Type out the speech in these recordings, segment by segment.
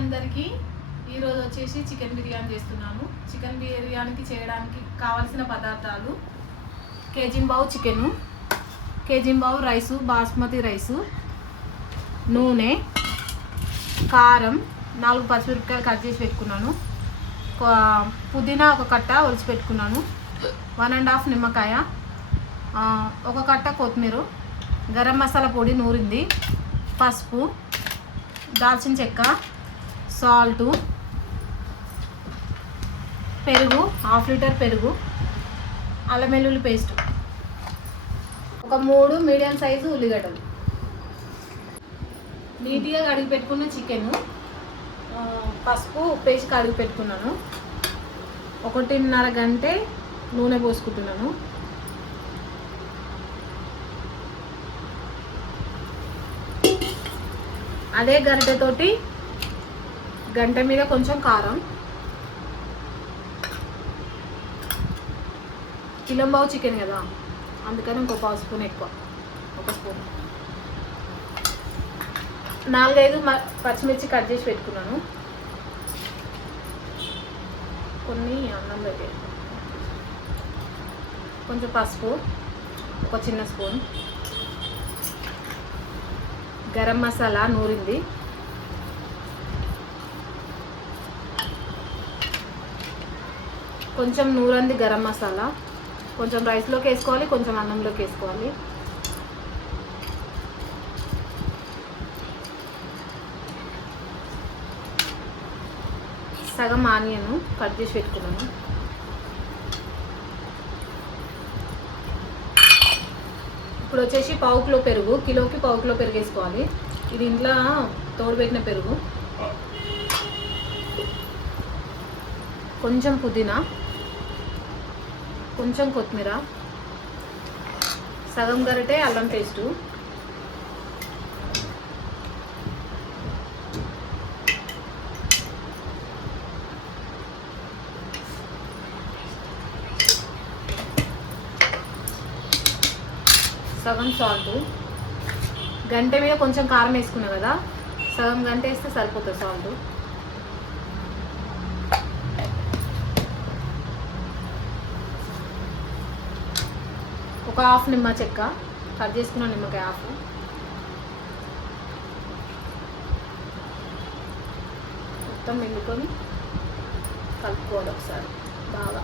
అందరికీ ఈరోజు వచ్చేసి చికెన్ బిర్యానీ చేస్తున్నాను. చికెన్ బిర్యానీకి చేయడానికి కావాల్సిన పదార్థాలు: కేజీంబావు చికెను, కేజీంబావు రైసు, బాస్మతి రైసు, నూనె, కారం, 4 పచ్చిమిరపకాయలు కట్ చేసి పెట్టుకున్నాను, పుదీనా ఒక కట్ట ఒలిచి పెట్టుకున్నాను, 1½ నిమ్మకాయ, ఒక కట్ట కొత్తిమీర, గరం మసాలా పొడి నూరింది, పసుపు, దాల్చిన చెక్క, సాల్టు, పెరుగు, 1/2 లీటర్ పెరుగు, అల్లం వెల్లుల్లి పేస్ట్, ఒక 3 మీడియం సైజు ఉల్లిగడ్డలు. నీట్గా కడిగి పెట్టుకున్న చికెను, పసుపు ఉప్పేసి కడిగి పెట్టుకున్నాను. 1.5 గంట నూనె పోసుకుంటున్నాను. అదే గరిటెతోటి గంట మీద కొంచెం కారం, కిలోంబావు చికెన్ కదా అందుకని ఇంకో 1 స్పూన్ ఎక్కువ, 1 స్పూన్. 4-5 పచ్చిమిర్చి కట్ చేసి పెట్టుకున్నాను. కొన్ని అన్నం పెట్టి, కొంచెం పసుపు, ఒక చిన్న స్పూన్, గరం మసాలా నూరింది, కొంచెం నూరంది గరం మసాలా. కొంచెం రైస్లోకి వేసుకోవాలి, కొంచెం అన్నంలోకి వేసుకోవాలి. సగం ఆనియన్ కట్ చేసి పెట్టుకున్నాను. ఇప్పుడు వచ్చేసి 1/4 కిలో పెరుగు, కిలోకి 1/4 కిలో పెరుగు వేసుకోవాలి. ఇది ఇంట్లో తోడుపెట్టిన పెరుగు. కొంచెం పుదీనా, కొంచెం కొత్తిమీర, సగం గరిటె అల్లం పేస్టు, సగం సాల్ట్. గంట మీద కొంచెం కారం వేసుకున్నా కదా, సగం గంట వేస్తే సరిపోతుంది సాల్ట్. ఒక 1/2 నిమ్మ చెక్క కట్ చేసుకున్న నిమ్మకాయ 1/2. మొత్తం మెండుకొని కలుపుకోవాలి ఒకసారి బాగా.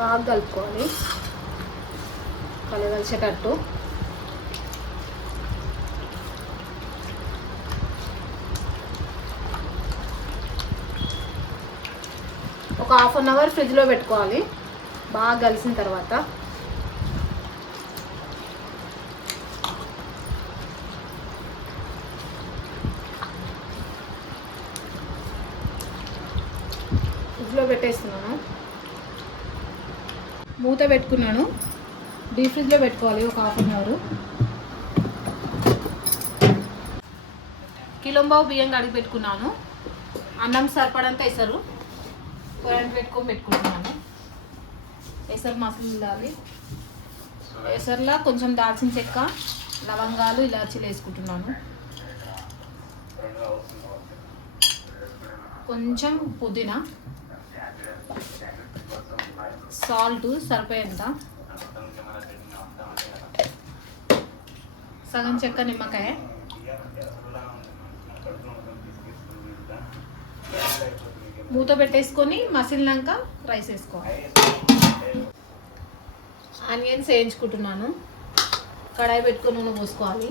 బాగా కలుపుకోవాలి కలగలిసేటట్టు. ఒక 1/2 అవర్ ఫ్రిడ్జ్లో పెట్టుకోవాలి బాగా కలిసిన తర్వాత. ఫ్రిడ్జ్లో పెట్టేస్తున్నాను. మూత పెట్టుకున్నాను. డీప్ ఫ్రిడ్జ్లో పెట్టుకోవాలి ఒక 1/2 అవర్. కిలోంబావు బియ్యం కడిగి పెట్టుకున్నాను. అన్నం సరిపడంత ఎసరు పెట్టుకుంటున్నాను. ఎసరు మసాలాలి. ఎసరులో కొంచెం దాల్చిన చెక్క, లవంగాలు, ఇలాచీలు వేసుకుంటున్నాను. కొంచెం పుదీనా, సాల్ట్ సరిపోయేంత, సగం చెక్క నిమ్మకాయ, మూత పెట్టేసుకొని మసిలినాక రైస్ వేసుకోవాలి. ఆనియన్స్ వేయించుకుంటున్నాను. కడాయి పెట్టుకొని నూనె పోసుకోవాలి.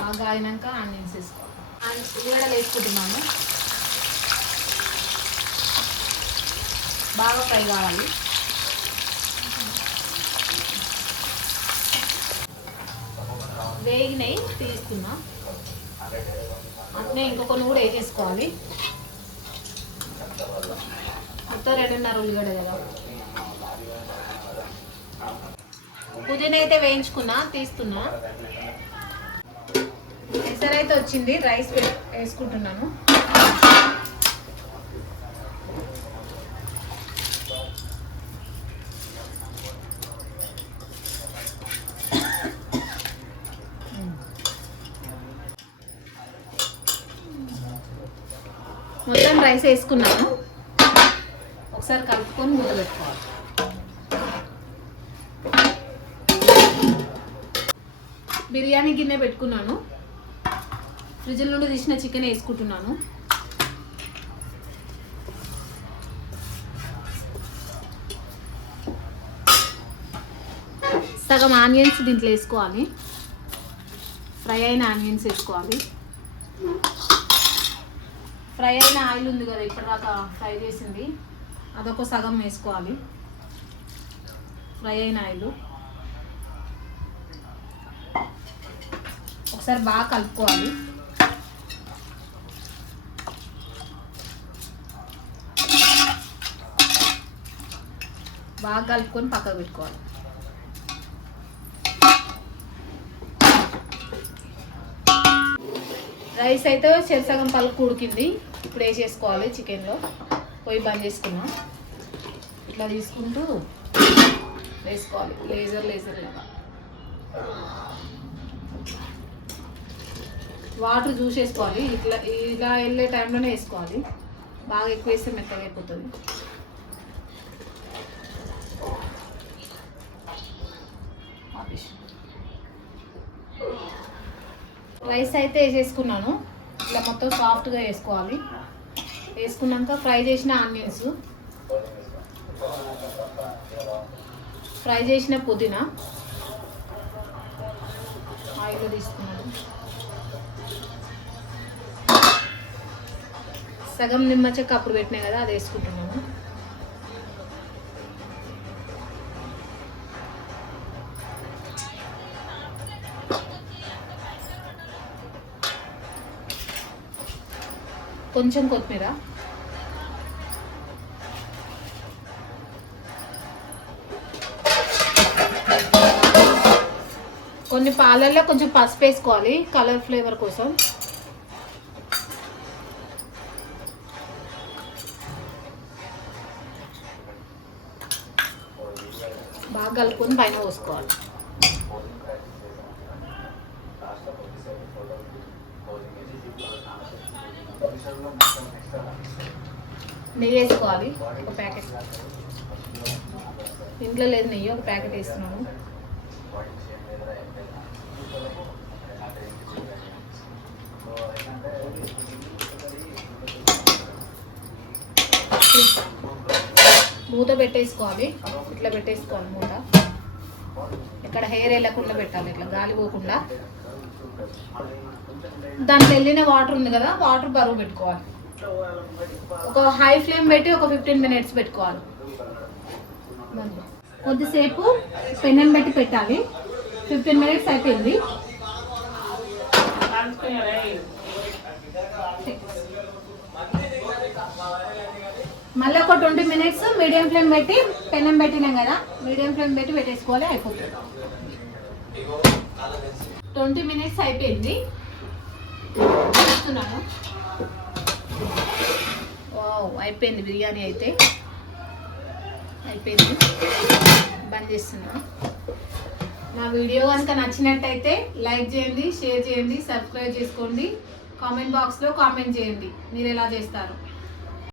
బాగా అయినాక ఆనియన్స్ వేసుకోవాలి. ఉల్లిగడ్డలు వేసుకుంటున్నాను. బాగా ఫ్రై కావాలి. వేగినాయి తీసుకున్నా. అట్నే ఇంకొక కూడా వేసేసుకోవాలి. మొత్తం 2.5 ఉల్లిగడ్డ కదా. పుదీనా అయితే వేయించుకున్నా, తీస్తున్నా. ఎసరైతే వచ్చింది, రైస్ వేసుకుంటున్నాను. మొత్తం రైస్ వేసుకున్నాను. ఒకసారి కలుపుకొని మూత పెట్టుకోవాలి. బిర్యానీ గిన్నె పెట్టుకున్నాను. ఫ్రిడ్జ్ నుండి తీసిన చికెన్ వేసుకుంటున్నాను. సగం ఆనియన్స్ దీంట్లో వేసుకోవాలి. ఫ్రై అయిన ఆనియన్స్ వేసుకోవాలి. ఫ్రై అయిన ఆయిల్ ఉంది కదా, ఇప్పటిదాకా ఫ్రై చేసింది, అదొక సగం వేసుకోవాలి. ఫ్రై అయిన ఆయిల్ ఒకసారి బాగా కలుపుకోవాలి. బాగా కలుపుకొని పక్కకు పెట్టుకోవాలి. రైస్ అయితే చెరసగం పలుకు ఉడికింది. ఇప్పుడు వేసేసుకోవాలి చికెన్లో. పొయ్యి బంద్ చేసుకున్నాం. ఇట్లా తీసుకుంటూ వేసుకోవాలి, లేజర్ లాగా. వాటర్ చూసేసుకోవాలి. ఇలా వెళ్ళే టైంలోనే వేసుకోవాలి. బాగా ఎక్కువ వేస్తే మెత్తగా అయిపోతుంది. రైస్ అయితే వేసేసుకున్నాను. ఇట్లా మొత్తం సాఫ్ట్గా వేసుకోవాలి. వేసుకున్నాక ఫ్రై చేసిన ఆనియన్స్, ఫ్రై చేసిన పుదీనా ఆయిల్ తీసుకున్నాను. సగం నిమ్మ చెక్క అప్పుడు పెట్టినా కదా, అది వేసుకుంటున్నాను. కొంచెం కొత్తిమీర, కొన్ని పాలల్లో కొంచెం పసుపు వేసుకోవాలి కలర్ ఫ్లేవర్ కోసం. బాగా కలుపుకొని పైన పోసుకోవాలి. నెయ్యి వేసుకోవాలి. ఒక ప్యాకెట్, ఇంట్లో లేదు నెయ్యి, ఒక ప్యాకెట్ వేస్తున్నాను. మూత పెట్టేసుకోవాలి. ఇట్లా పెట్టేసుకోవాలి మూత. ఇక్కడ హెయిర్ వెళ్ళకుండా పెట్టాలి, ఇట్లా గాలి పోకుండా. దాంట్లో వెళ్ళిన వాటర్ ఉంది కదా, వాటర్ బరువు పెట్టుకోవాలి. ఒక హై ఫ్లేమ్ పెట్టి ఒక 15 minutes పెట్టుకోవాలి. కొద్దిసేపు పెనం పెట్టి పెట్టాలి. 15 minutes అయిపోయింది. మళ్ళీ ఒక 20 minutes మీడియం ఫ్లేమ్ పెట్టి, పెనం పెట్టినాం కదా, మీడియం ఫ్లేమ్ పెట్టి పెట్టేసుకోవాలి. అయిపోతుంది. 20 minutes అయిపోయింది. చూస్తున్నాను. వావ్, అయిపోయింది బిర్యానీ అయితే. అయిపోయింది. బంద్ చేస్తున్నాను. నా వీడియో కనుక నచ్చినట్టయితే లైక్ చేయండి, షేర్ చేయండి, సబ్స్క్రైబ్ చేసుకోండి. కామెంట్ బాక్స్లో కామెంట్ చేయండి మీరు ఎలా చేస్తారు.